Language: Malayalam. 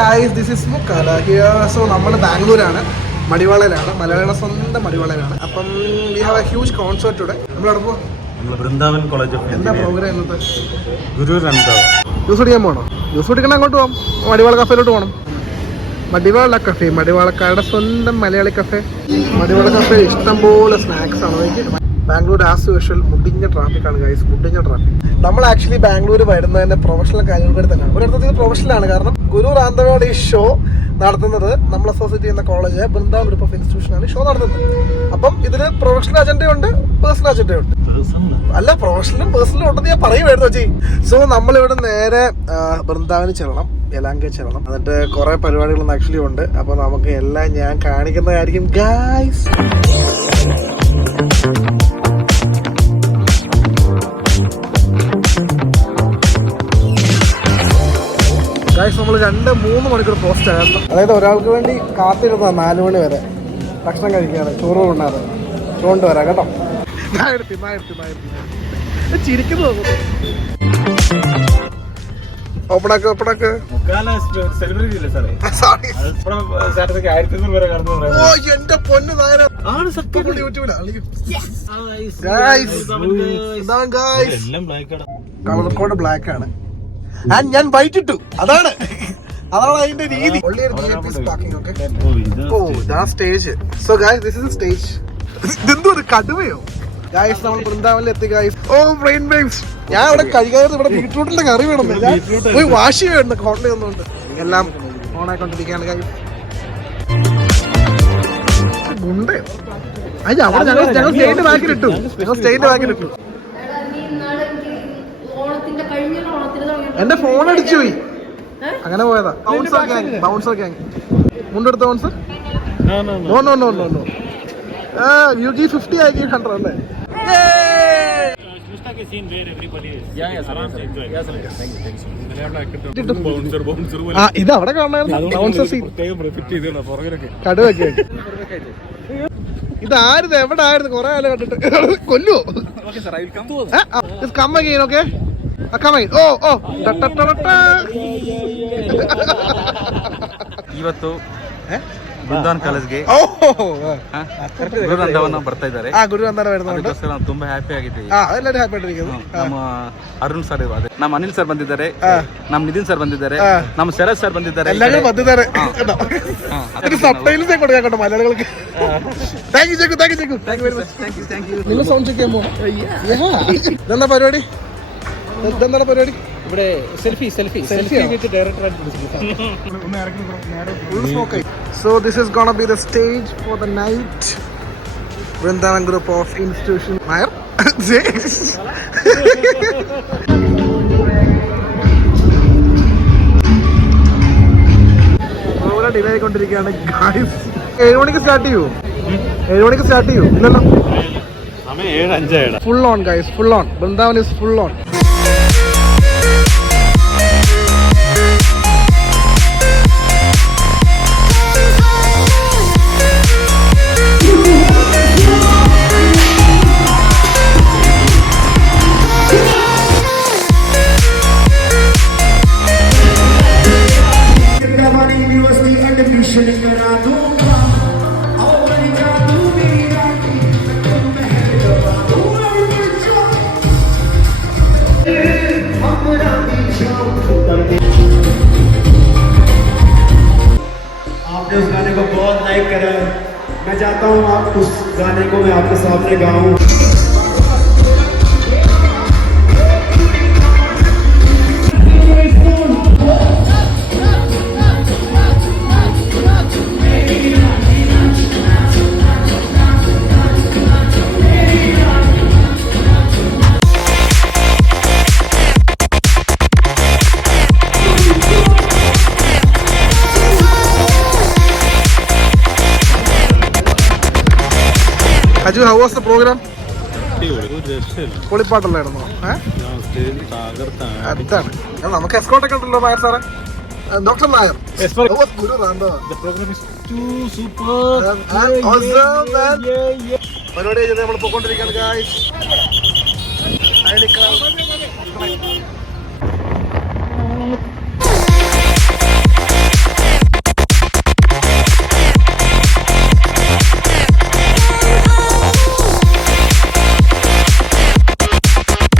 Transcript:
ഗായ്സ്, ദിസ് ഇസ് മുക്കാല ഹിയർ. സോ നമ്മൾ ബാംഗ്ലൂരാണ്, മടിവാളയിലാണ്, മലയാളിയുടെ സ്വന്തം മടിവാളയിലാണ്. അപ്പം we have a huge concert ഇവിടെ. നമ്മളവിടെ പോകും. വൃന്ദാവൻ കോളേജ് ഓഫ് എന്താ പ്രോഗ്രാം ഇന്നത്തെ? ഗുരു രന്താവ്. ജ്യൂസ് കുടിക്കാൻ പോകണം. ജ്യൂസ് കുടിക്കണം, അങ്ങോട്ട് പോകാം. മടിവാള കഫേയിലോട്ട് പോകണം. മടിവാള കഫേ, മടിവാളക്കാരുടെ സ്വന്തം മലയാളി കഫേ. മടിവാള കഫേ ഇഷ്ടംപോലെ സ്നാക്സ് ആണ്. എനിക്ക് ബാംഗ്ലൂർ ആസ് യൂഷ്വൽ മുടിഞ്ഞ ട്രാഫിക്കാണ് ഗൈസ്, മുടിഞ്ഞ ട്രാഫിക്. നമ്മൾ ആക്ച്വലി ബാംഗ്ലൂർ വരുന്നതിന്റെ പ്രൊഫഷണൽ കാര്യങ്ങൾ കൂടി തന്നെയാണ്. ഒരിടത്തിൽ പ്രൊഫഷണലാണ്. കാരണം ഗുരു റാന്തവയുടെ ഈ ഷോ നടത്തുന്നത് നമ്മൾ അസോസിയേറ്റ് ചെയ്യുന്ന കോളേജ് ബൃന്ദാവൻ ഗ്രൂപ്പ് ഓഫ് ഇൻസ്റ്റിറ്റ്യൂഷനാണ് ഷോ നടത്തുന്നത്. അപ്പം ഇതിന് പ്രൊഫഷണൽ അജണ്ടയുണ്ട്, പേഴ്സണൽ അജണ്ടയുണ്ട്. അല്ല, പ്രൊഫഷണലും പേഴ്സണലും ഉണ്ടെന്ന് ഞാൻ പറയുമായിരുന്നു ചേച്ചി. സോ നമ്മളിവിടെ നേരെ ബൃന്ദാവന് ചെല്ലണം, യലാങ്കെ ചെല്ലണം. എന്നിട്ട് കുറെ പരിപാടികളൊന്നും ആക്ച്വലി ഉണ്ട്. അപ്പൊ നമുക്ക് എല്ലാം ഞാൻ കാണിക്കുന്നതായിരിക്കും ഗൈസ്. ഗൈസ്, നമ്മൾ 2-3 മണിക്കൂർ പോസ്റ്റ് ആയിരുന്നു. അതായത് ഒരാൾക്ക് വേണ്ടി കാത്തിരുന്ന 4 മണി വരെ ഭക്ഷണം കഴിക്കാറ്, ചോറ് കൊണ്ടാറ് ചോണ്ട് വരാം കേട്ടോ. ചിരിക്കുന്നു. ഓപ്പണാക്ക് ഓപ്പണാക്ക്. ഓ എന്റെ പൊന്നു നായര, കളർ കോഡ് ബ്ലാക്ക് ആണ്. ഞാൻ വൈറ്റ് ഇട്ടു. അതാണ് അതിന്റെ രീതി. Stage. So guys, this is stage. ഇതെന്തോ ഒരു കടുവയോ ഗായ്സ്. നമ്മൾ വൃന്ദാവനിൽ എത്തി ഗായ്സ്. ഓ ബ്രെയിൻ വേവ്സ്. ഞാൻ ഇവിടെ കഴിക്കാതെ ഇവിടെ ബീട്രൂട്ടിന്റെ കറി വേണം, പോയി വാഷ് ചെയ്യുന്നു ഹോട്ടലിൽ നിന്നുകൊണ്ട്. എല്ലാം ഓണായിക്കൊണ്ടിരിക്കുകയാണ് ഗായ്സ്. ഗുണ്ടയോ? അയ്യ, അവിടെ ഞങ്ങൾ സ്റ്റേജിന്റെ ബാക്കിലിട്ടു. എന്റെ ഫോൺ അടിച്ചു പോയി, അങ്ങനെ പോയതാ. Bouncer gang. മുണ്ടെടുത്ത bouncer. No. You give 50, I give 100 അല്ലേ? ഇത് അവിടെ കാണായിരുന്നു. കടുവൊക്കെ ഇതായിരുന്നു, എവിടെ ആയിരുന്നു? കൊറേ ആള് കണ്ടിട്ട് കൊല്ലുവോ? Come again, okay? Come again. Oh. ಇವತ್ತು ಬೃಂದಾವನ್ ಕಾಲೇಜ್ಗೆ ಗುರು ರಂಧಾವನ ಬರ್ತಾ ಇದ್ದಾರೆ. ಗುರು ರಂಧಾವನ ಅದಕ್ಕೋಸ್ಕರ ನಾವು ತುಂಬಾ ಹ್ಯಾಪಿ ಆಗಿದ್ದೀವಿ. ಎಲ್ಲರೂ ಹ್ಯಾಪಿ ಆಗಿದ್ದೀವಿ. ನಮ್ಮ ಅರುಣ್ ಸರ್, ನಮ್ಮ ಅನಿಲ್ ಸರ್ ಬಂದಿದ್ದಾರೆ, ನಮ್ಮ ನಿತಿನ್ ಸರ್ ಬಂದಿದ್ದಾರೆ, ನಮ್ಮ ಶರತ್ ಸರ್ ಬಂದಿದ್ದಾರೆ. എല്ലാവരും ಬಂದಿದ್ದಾರೆ. സബ്ടൈറ്റിൽസ് കൊടുക്കാം കേട്ടോ മലയാളികൾക്ക്. Thank you Jekku. നിങ്ങൾ സൗണ്ട് ചെക്ക് ചെയ്യാൻ പോകണം. ഇതെന്താ പരിപാടി? ഇവിടെ selfie with director. So this is gonna be the stage for the night. Vrindavan Group of Institution. Mayor? Programme delay ആയിക്കൊണ്ടിരിക്കുകയാണ് ഗായ്സ്. 7 മണിക്ക് സ്റ്റാർട്ട് ചെയ്യൂ. 7 മണിക്ക് സ്റ്റാർട്ട് ചെയ്യൂ. ഇല്ലല്ലോ, 7:05. Full on guys, full on. Vrindavan is full on. आपने उस गाने को बहुत लाइक करा है. मैं चाहता हूँ आप उस गाने को मैं आपके सामने गाऊं. Aju, how was the program? പൊളിപ്പാട്ടല്ലായിരുന്നോ? അതാണ് നമുക്ക് എസ്കോട്ട് ഒക്കെ ഉണ്ടല്ലോ നായർ സാറേ. ഡോക്ടർ നായർ. ഗുരു റാന്തവ. പരിപാടി നമ്മൾ പോയിക്കൊണ്ടിരിക്കുകയാണ് ഗായ്സ്.